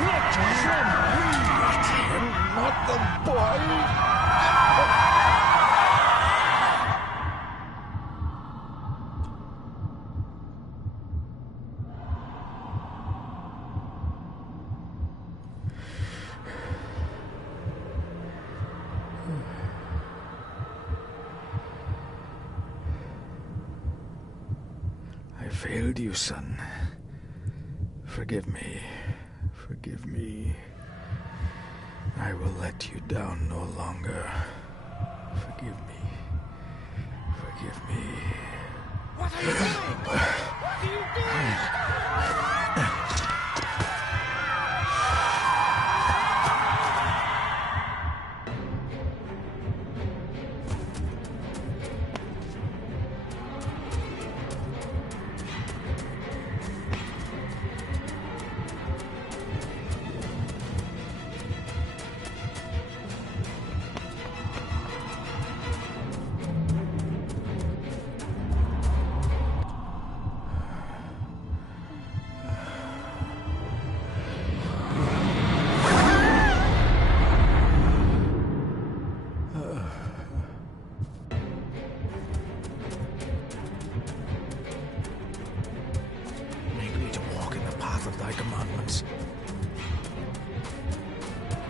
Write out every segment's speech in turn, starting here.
Not him, not the boy. I failed you, son. Forgive me. Forgive me. I will let you down no longer. Forgive me. Forgive me. What are you doing? What are you doing?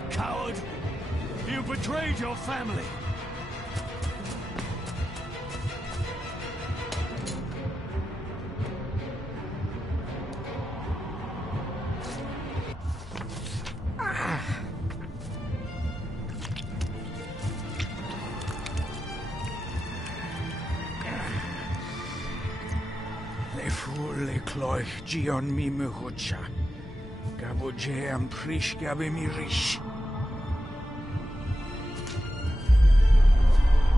Coward! You betrayed your family! Le fu le cloich gion mi muhucha. Gaboje am prish gabe mi rish.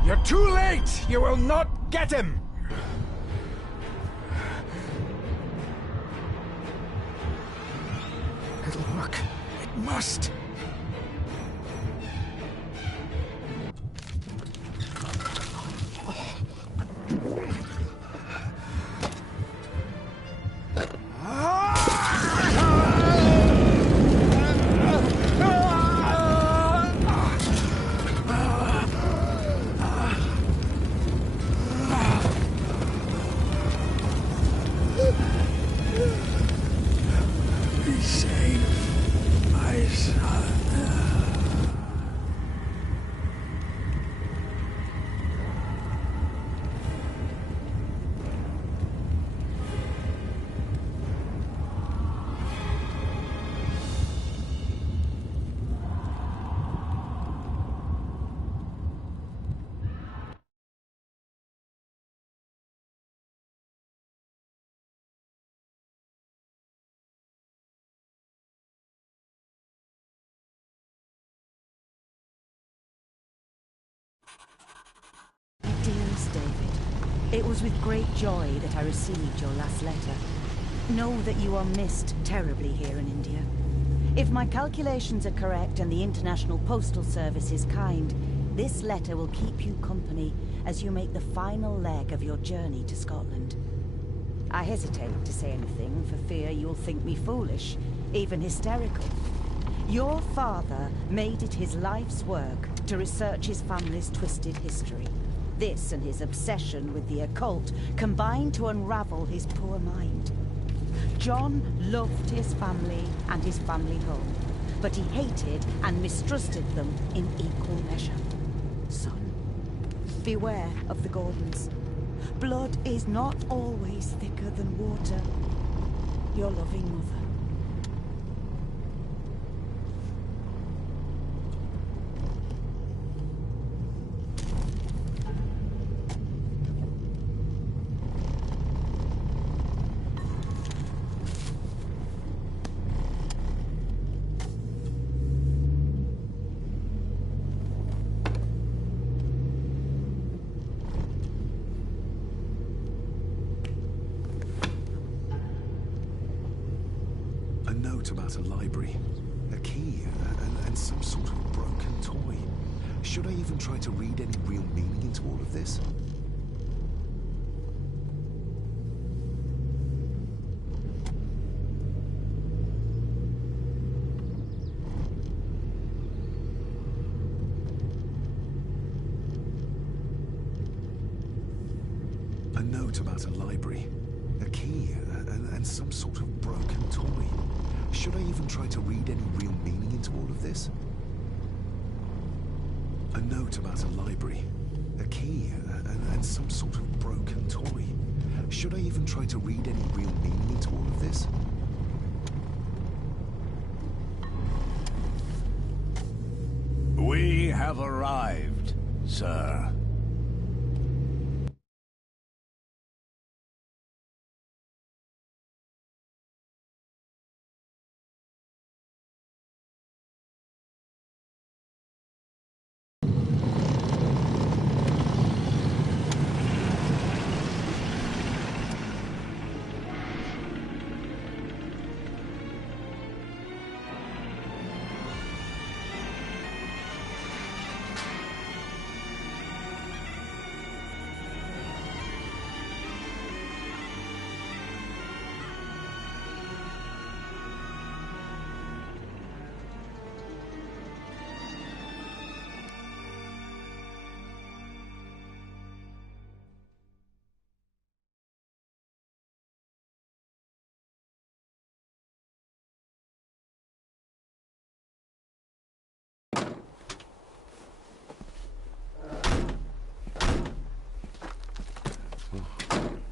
You're too late! You will not get him! It'll work. It must. Dearest David, it was with great joy that I received your last letter. Know that you are missed terribly here in India. If my calculations are correct and the International Postal Service is kind, this letter will keep you company as you make the final leg of your journey to Scotland. I hesitate to say anything for fear you'll think me foolish, even hysterical. Your father made it his life's work to research his family's twisted history. This and his obsession with the occult combined to unravel his poor mind. John loved his family and his family home, but he hated and mistrusted them in equal measure. Son, beware of the Gordons. Blood is not always thicker than water. Your loving mother. A note about a library, a key, and some sort of broken toy. Should I even try to read any real meaning into all of this? A note about a library. A key and some sort of broken toy. Should I even try to read any real meaning into all of this? A note about a library. A key and some sort of broken toy. Should I even try to read any real meaning into all of this? We have arrived, sir.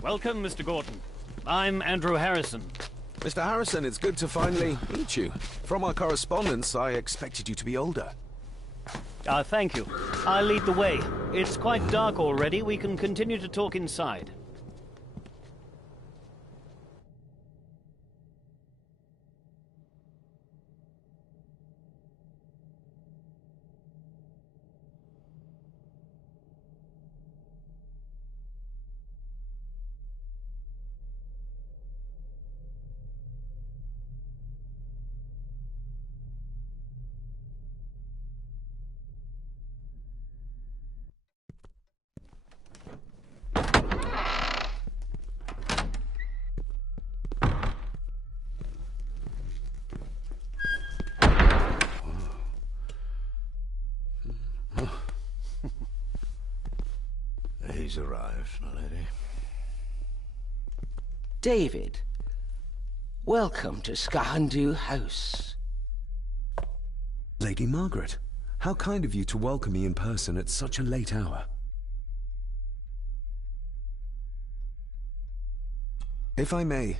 Welcome, Mr. Gordon. I'm Andrew Harrison. Mr. Harrison, it's good to finally meet you. From our correspondence, I expected you to be older. Thank you. I'll lead the way. It's quite dark already. We can continue to talk inside. He's arrived, my lady. David, welcome to Skahandu House. Lady Margaret, how kind of you to welcome me in person at such a late hour. If I may,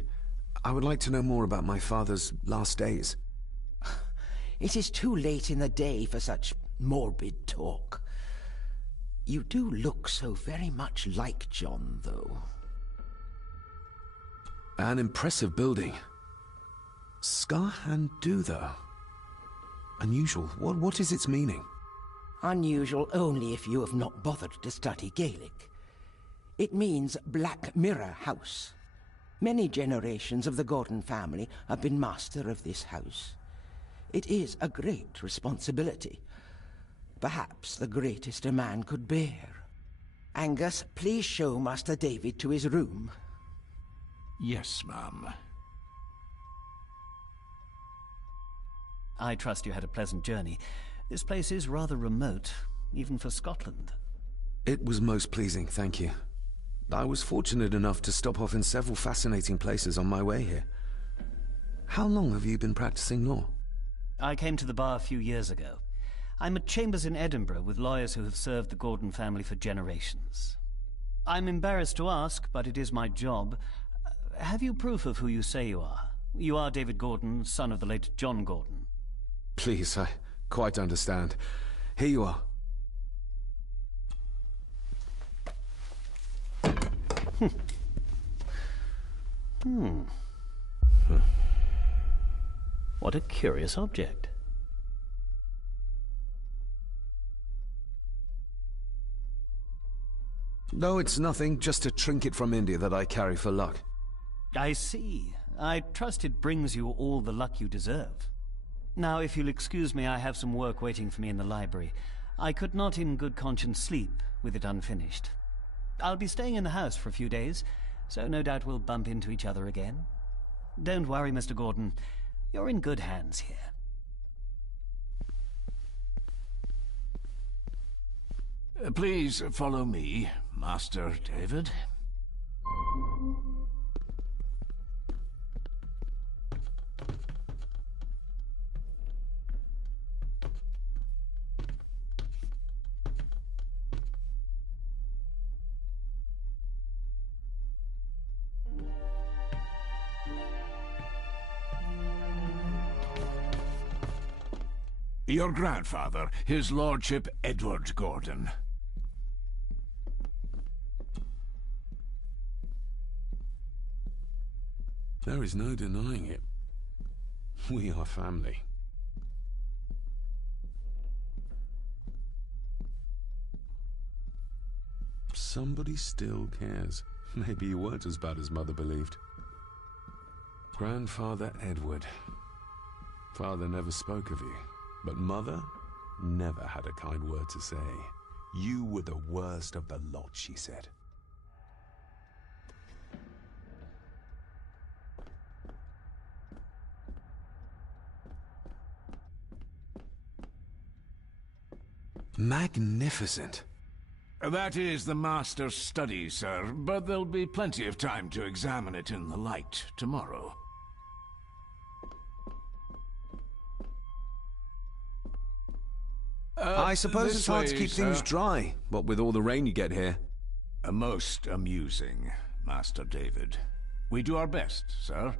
I would like to know more about my father's last days. It is too late in the day for such morbid talk. You do look so very much like John, though. An impressive building. Skahandu, though. Unusual. What is its meaning? Unusual only if you have not bothered to study Gaelic. It means Black Mirror House. Many generations of the Gordon family have been master of this house. It is a great responsibility. Perhaps the greatest a man could bear. Angus, please show Master David to his room. Yes, ma'am. I trust you had a pleasant journey. This place is rather remote, even for Scotland. It was most pleasing, thank you. I was fortunate enough to stop off in several fascinating places on my way here. How long have you been practicing law? I came to the bar a few years ago. I'm at chambers in Edinburgh with lawyers who have served the Gordon family for generations. I'm embarrassed to ask, but it is my job. Have you proof of who you say you are? You are David Gordon, son of the late John Gordon. Please, I quite understand. Here you are. What a curious object. No, it's nothing. Just a trinket from India that I carry for luck. I see. I trust it brings you all the luck you deserve. Now, if you'll excuse me, I have some work waiting for me in the library. I could not in good conscience sleep with it unfinished. I'll be staying in the house for a few days, so no doubt we'll bump into each other again. Don't worry, Mr. Gordon. You're in good hands here. Please follow me, Master David. Your grandfather, His Lordship Edward Gordon. There is no denying it. We are family. Somebody still cares. Maybe you weren't as bad as Mother believed. Grandfather Edward. Father never spoke of you, but Mother never had a kind word to say. You were the worst of the lot, she said. Magnificent. That is the Master's study, sir, but there'll be plenty of time to examine it in the light tomorrow. I suppose it's hard to keep things sir. dry, what with all the rain you get here. Most amusing, Master David. We do our best, sir.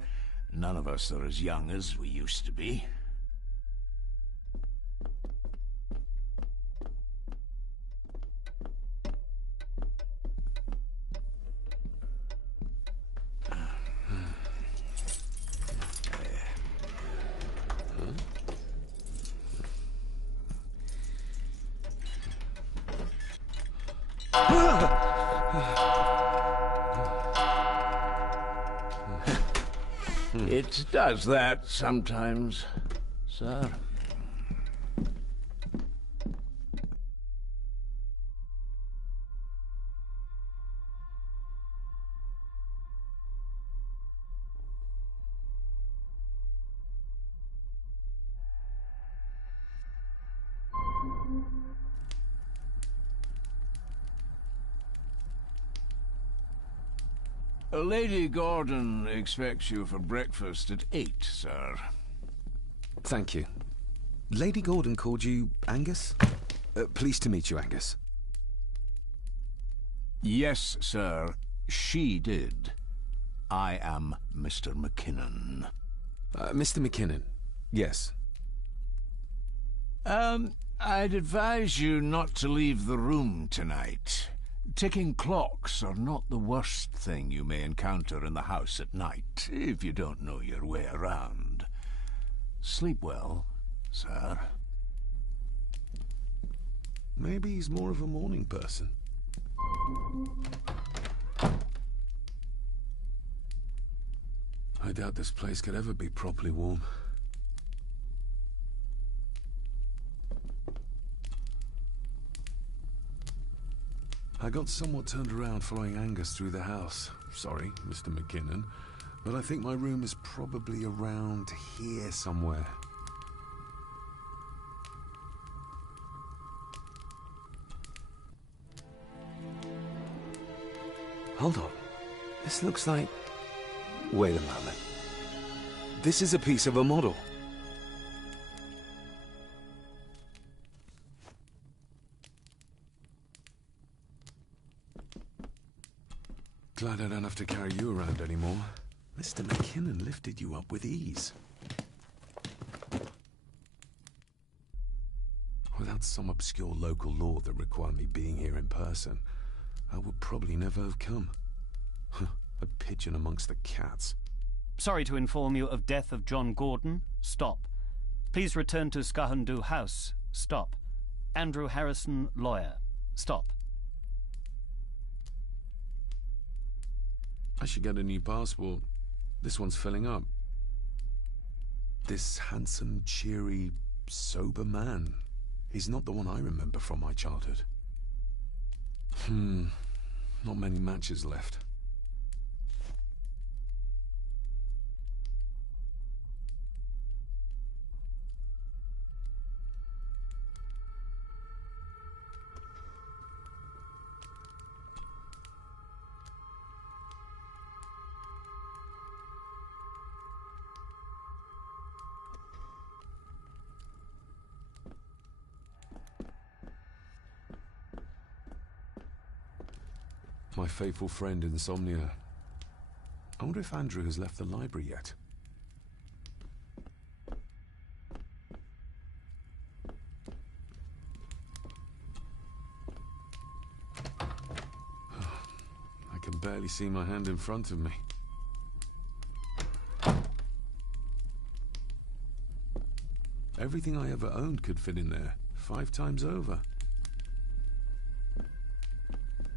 None of us are as young as we used to be. It does that sometimes, sir. Lady Gordon expects you for breakfast at 8, sir. Thank you. Lady Gordon called you Angus? Pleased to meet you, Angus. Yes, sir. She did. I am Mr. McKinnon. Mr. McKinnon. Yes. I'd advise you not to leave the room tonight. Ticking clocks are not the worst thing you may encounter in the house at night, if you don't know your way around. Sleep well, sir. Maybe he's more of a morning person. I doubt this place could ever be properly warm. I got somewhat turned around following Angus through the house. Sorry, Mr. McKinnon, but I think my room is probably around here somewhere. Hold on. This looks like... Wait a moment. This is a piece of a model. Glad I don't have to carry you around anymore. Mr. McKinnon lifted you up with ease. Without some obscure local law that required me being here in person, I would probably never have come. A pigeon amongst the cats. Sorry to inform you of death of John Gordon. Stop. Please return to Skahandu House. Stop. Andrew Harrison, lawyer. Stop. I should get a new passport. This one's filling up. This handsome, cheery, sober man. He's not the one I remember from my childhood. Not many matches left. My faithful friend Insomnia. I wonder if Andrew has left the library yet. I can barely see my hand in front of me. Everything I ever owned could fit in there, 5 times over.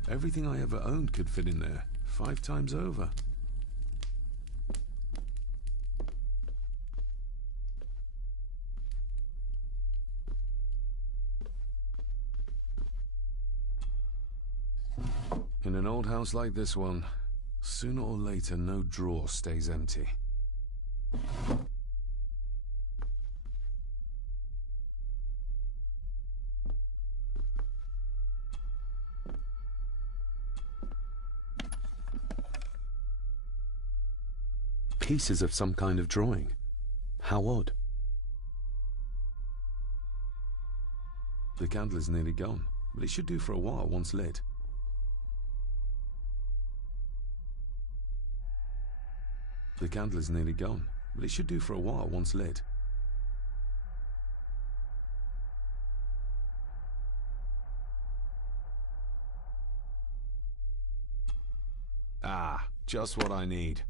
Everything I ever owned could fit in there, 5 times over. In an old house like this one, sooner or later no drawer stays empty. Pieces of some kind of drawing. How odd. The candle is nearly gone, but it should do for a while once lit. The candle is nearly gone, but it should do for a while once lit. Ah, just what I need.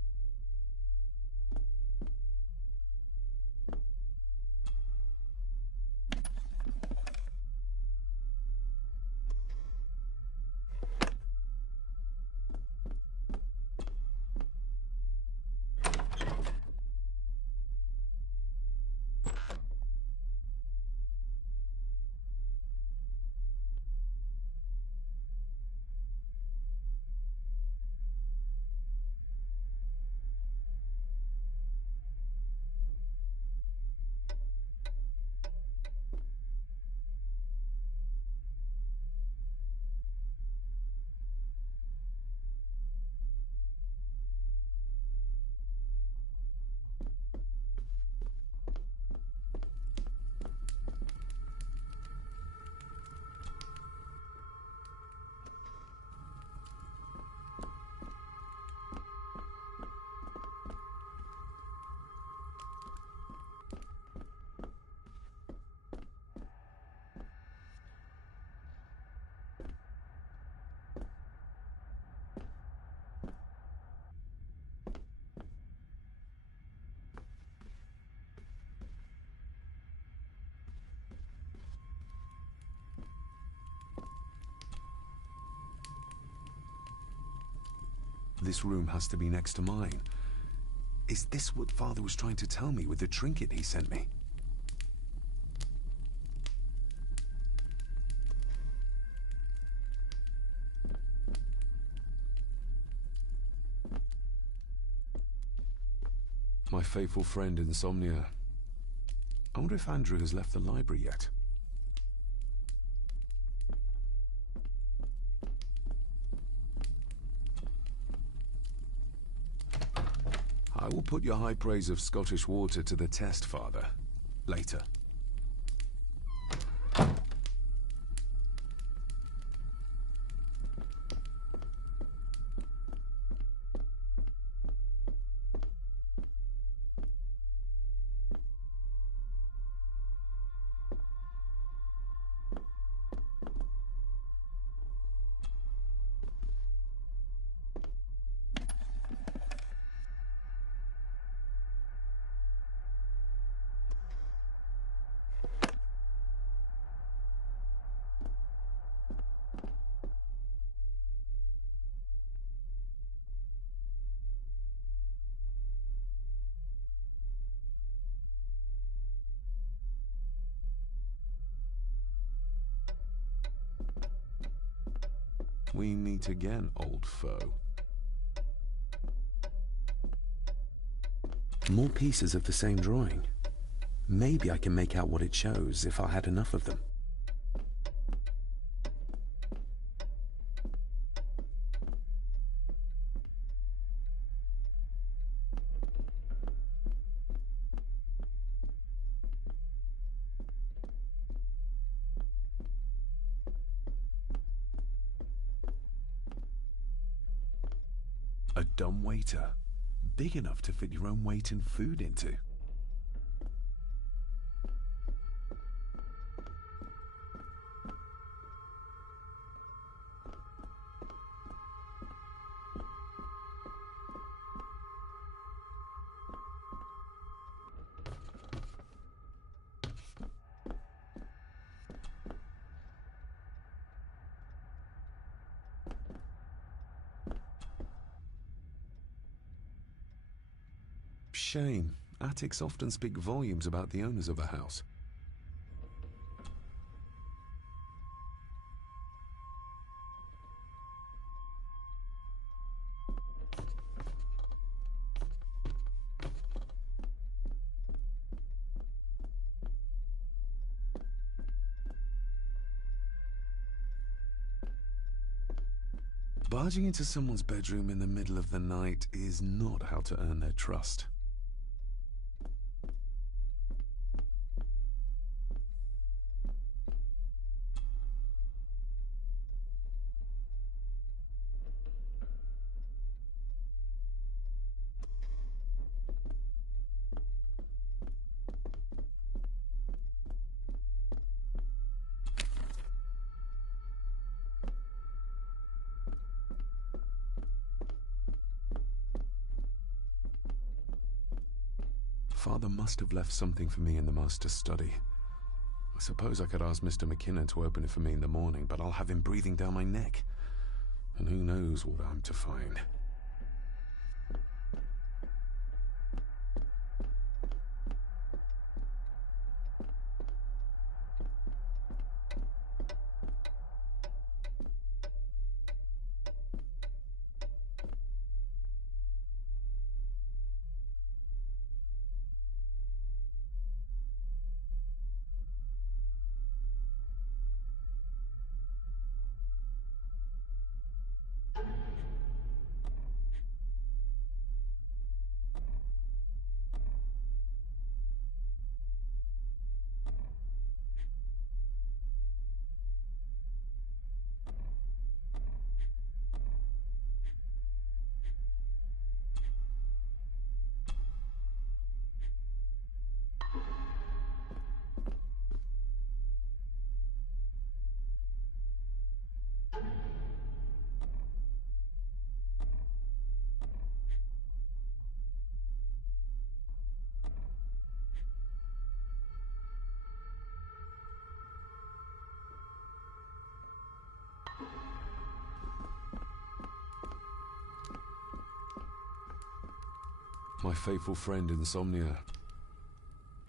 This room has to be next to mine. Is this what Father was trying to tell me with the trinket he sent me? My faithful friend Insomnia. I wonder if Andrew has left the library yet. I will put your high praise of Scottish water to the test, Father. Later. We meet again, old foe. More pieces of the same drawing. Maybe I can make out what it shows if I had enough of them. A dumb waiter. Big enough to fit your own weight in food into. Shame. Attics often speak volumes about the owners of a house. Barging into someone's bedroom in the middle of the night is not how to earn their trust. Father must have left something for me in the master's study. I suppose I could ask Mr. McKinnon to open it for me in the morning, but I'll have him breathing down my neck. And who knows what I'm to find. My faithful friend Insomnia.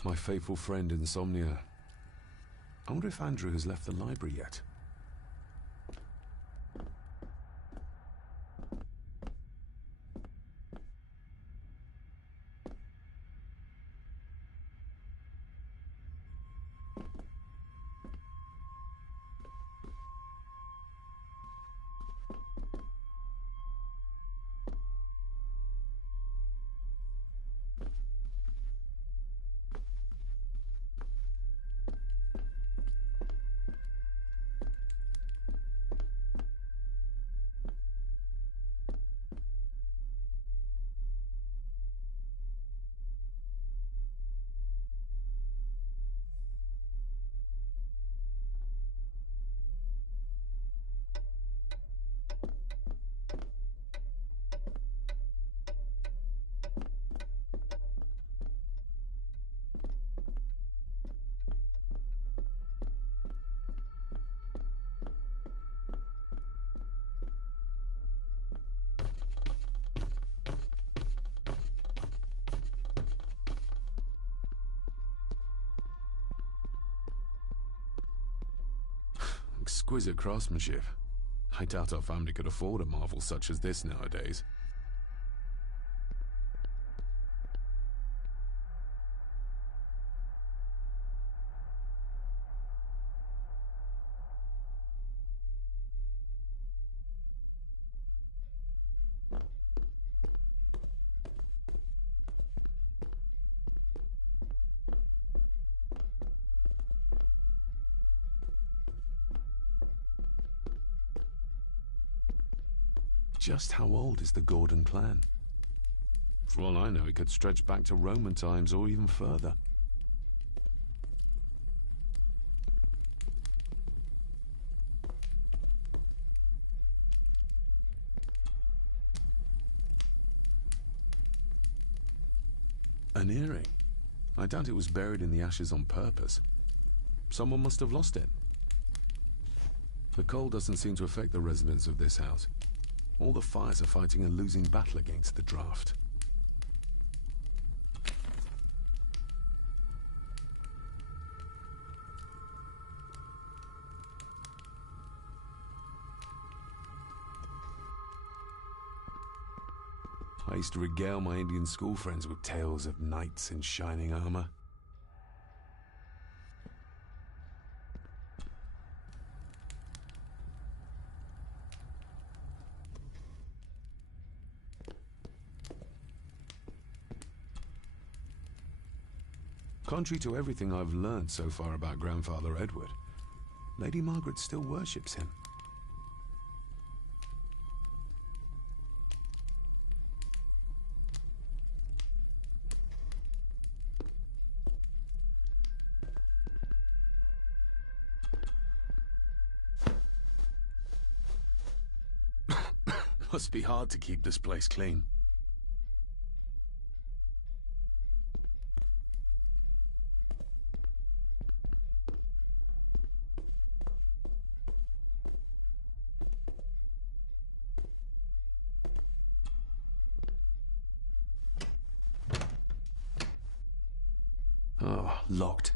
My faithful friend Insomnia. I wonder if Andrew has left the library yet. Exquisite craftsmanship. I doubt our family could afford a marvel such as this nowadays. just how old is the Gordon clan? For all I know, it could stretch back to Roman times or even further. An earring? I doubt it was buried in the ashes on purpose. Someone must have lost it. The cold doesn't seem to affect the residents of this house. All the fires are fighting a losing battle against the draft. I used to regale my Indian school friends with tales of knights in shining armor. Contrary to everything I've learned so far about Grandfather Edward, Lady Margaret still worships him. Must be hard to keep this place clean. Oh, locked.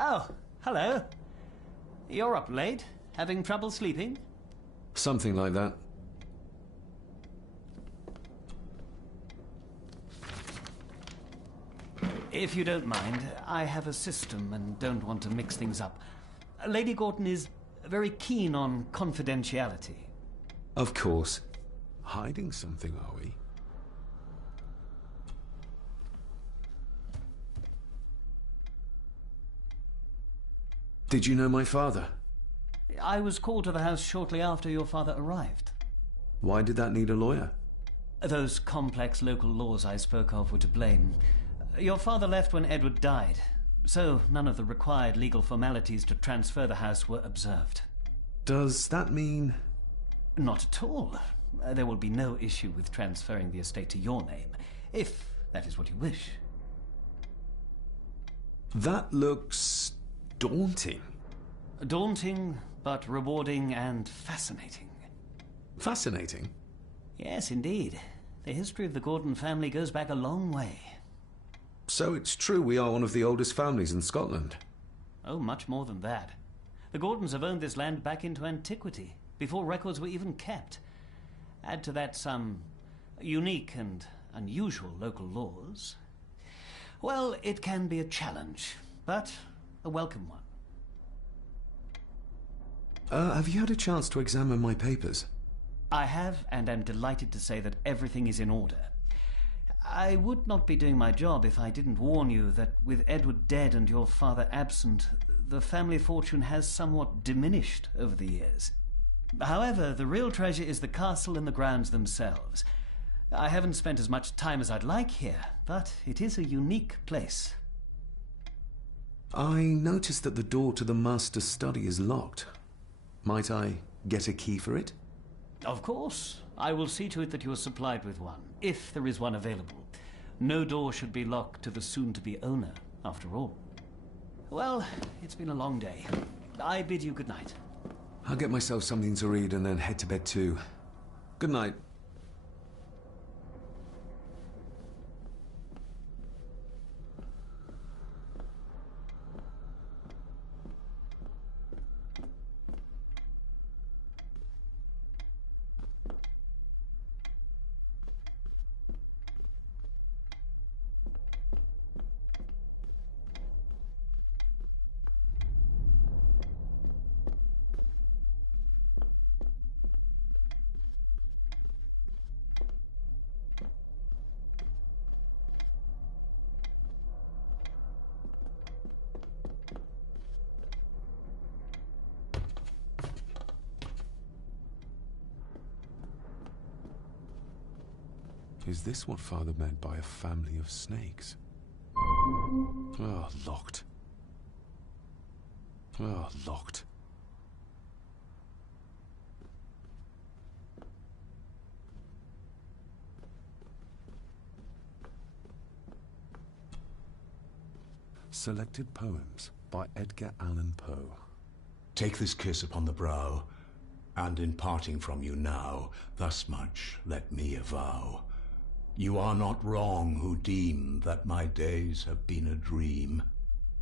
Oh, hello. You're up late? Having trouble sleeping? Something like that. If you don't mind, I have a system and don't want to mix things up. Lady Gordon is very keen on confidentiality. Of course. Hiding something, are we? Did you know my father? I was called to the house shortly after your father arrived. Why did that need a lawyer? Those complex local laws I spoke of were to blame. Your father left when Edward died, so none of the required legal formalities to transfer the house were observed. Does that mean... Not at all. There will be no issue with transferring the estate to your name, if that is what you wish. That looks... daunting. Daunting, but rewarding and fascinating. Fascinating? Yes, indeed. The history of the Gordon family goes back a long way. So it's true we are one of the oldest families in Scotland? Oh, much more than that. The Gordons have owned this land back into antiquity, before records were even kept. Add to that some unique and unusual local laws. Well, it can be a challenge, but a welcome one. Have you had a chance to examine my papers? I have, and am delighted to say that everything is in order. I would not be doing my job if I didn't warn you that with Edward dead and your father absent, the family fortune has somewhat diminished over the years. However, the real treasure is the castle and the grounds themselves. I haven't spent as much time as I'd like here, but it is a unique place. I noticed that the door to the master's study is locked. Might I get a key for it? Of course. I will see to it that you are supplied with one, if there is one available. No door should be locked to the soon-to-be owner, after all. Well, it's been a long day. I bid you good night. I'll get myself something to read and then head to bed too. Good night. Is this what Father meant by a family of snakes? Oh, locked. Oh, locked. Selected Poems by Edgar Allan Poe. Take this kiss upon the brow, and in parting from you now, thus much let me avow. You are not wrong who deem that my days have been a dream.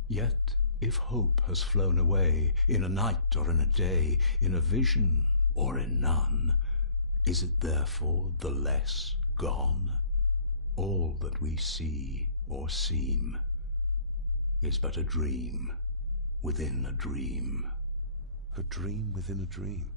Yet, if hope has flown away, in a night or in a day, in a vision or in none, is it therefore the less gone? All that we see or seem is but a dream within a dream. A dream within a dream.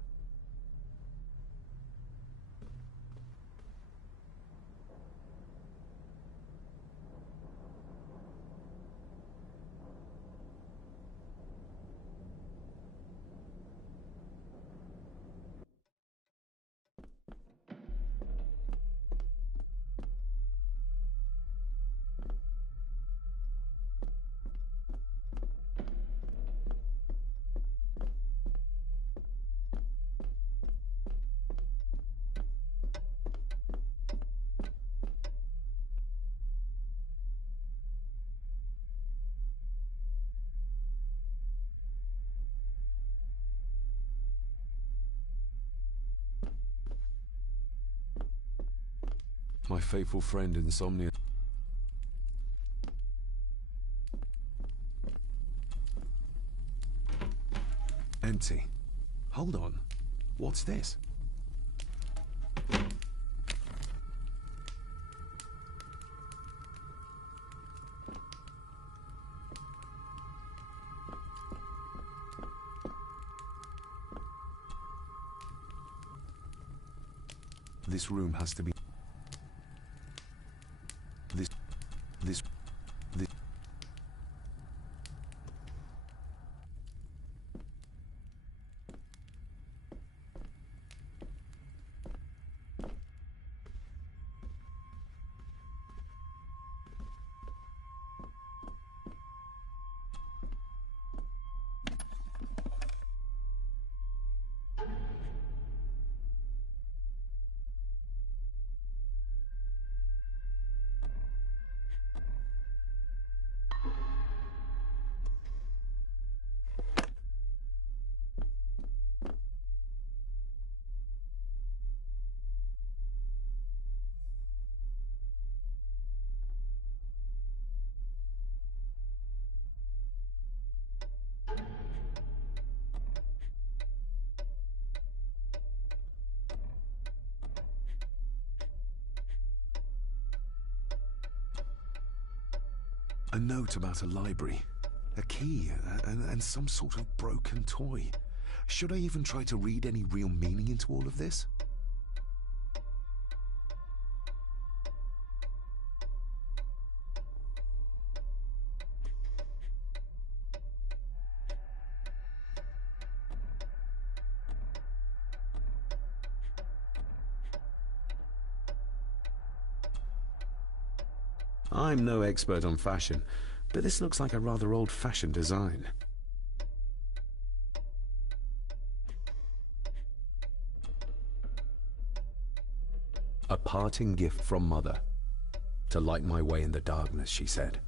My faithful friend Insomnia. Empty. Hold on. What's this? This room has to be... This... A note about a library, a key, and some sort of broken toy. Should I even try to read any real meaning into all of this? I'm no expert on fashion, but this looks like a rather old-fashioned design. parting gift from Mother. To light my way in the darkness, she said.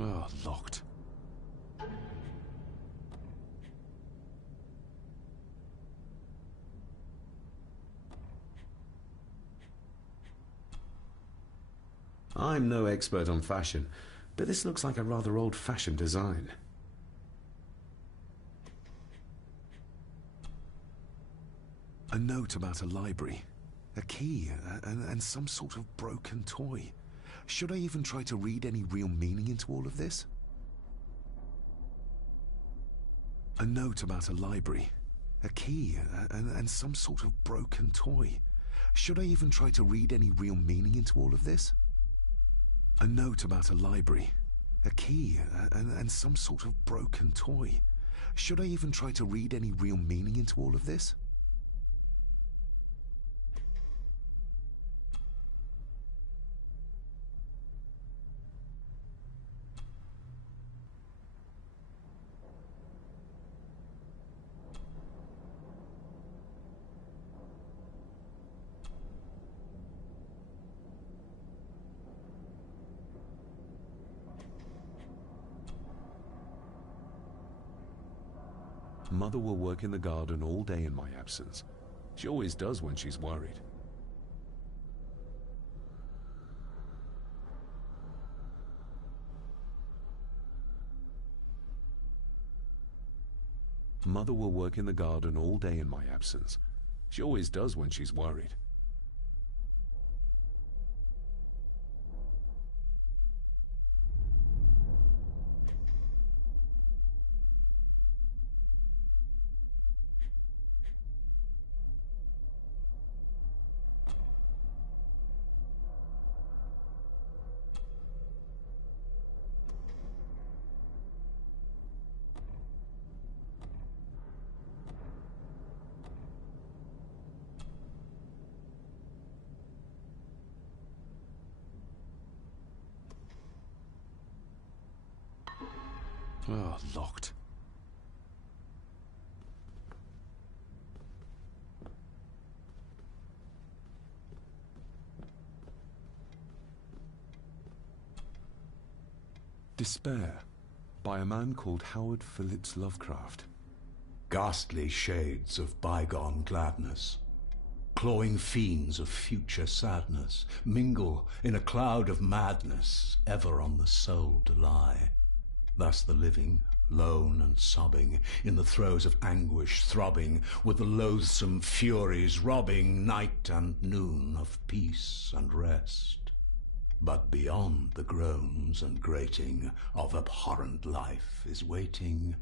Oh, locked. I'm no expert on fashion, but this looks like a rather old-fashioned design. A note about a library, a key, and some sort of broken toy. Should I even try to read any real meaning into all of this? A note about a library, a key, and some sort of broken toy. Should I even try to read any real meaning into all of this? A note about a library, a key, and some sort of broken toy. Should I even try to read any real meaning into all of this? Mother will work in the garden all day in my absence. She always does when she's worried. Mother will work in the garden all day in my absence. She always does when she's worried. Oh, locked. Despair, by a man called Howard Phillips Lovecraft. Ghastly shades of bygone gladness, clawing fiends of future sadness, mingle in a cloud of madness, ever on the soul to lie. Thus the living, lone and sobbing, in the throes of anguish throbbing, with the loathsome furies robbing night and noon of peace and rest. But beyond the groans and grating of abhorrent life is waiting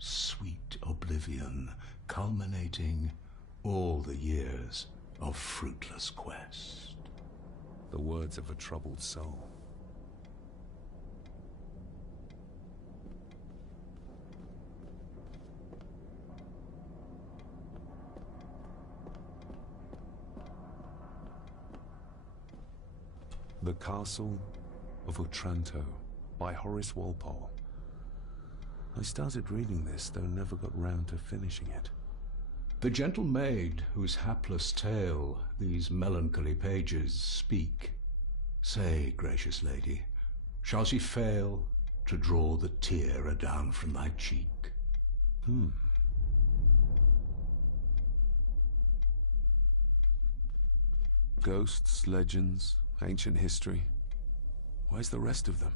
sweet oblivion, culminating all the years of fruitless quest. The words of a troubled soul. The Castle of Otranto by Horace Walpole. I started reading this, though never got round to finishing it. The gentle maid whose hapless tale these melancholy pages speak, say, gracious lady, shall she fail to draw the tear adown from thy cheek? Ghosts, legends, ancient history. Where's the rest of them?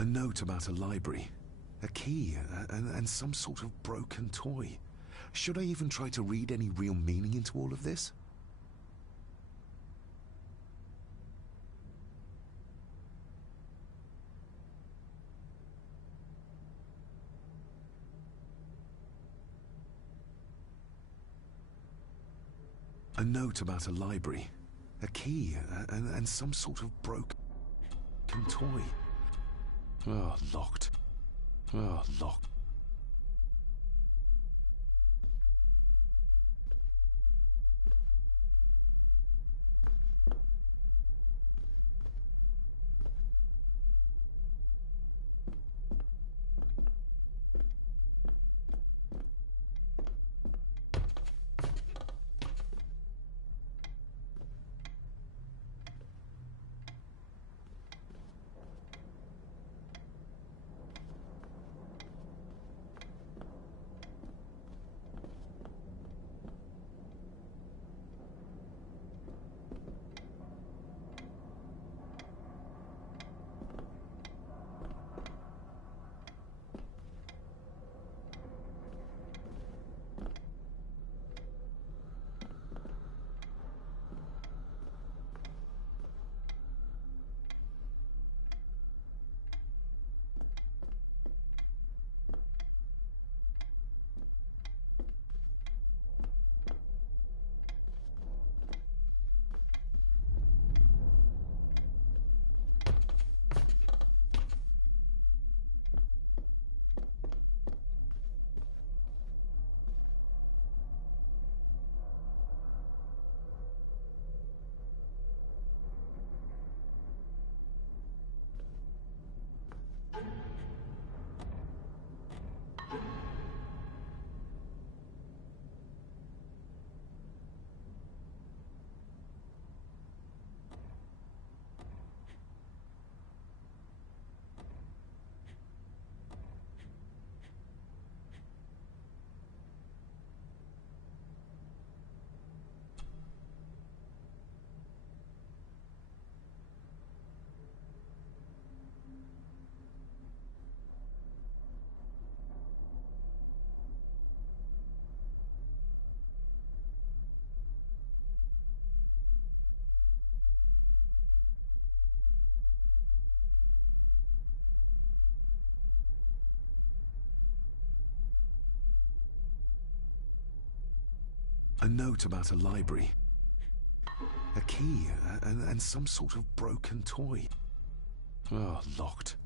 A note about a library. A key, and some sort of broken toy. Should I even try to read any real meaning into all of this? A note about a library. A key, and some sort of broken toy. Oh, locked. Oh, locked. A note about a library. A key, and some sort of broken toy. Oh, locked.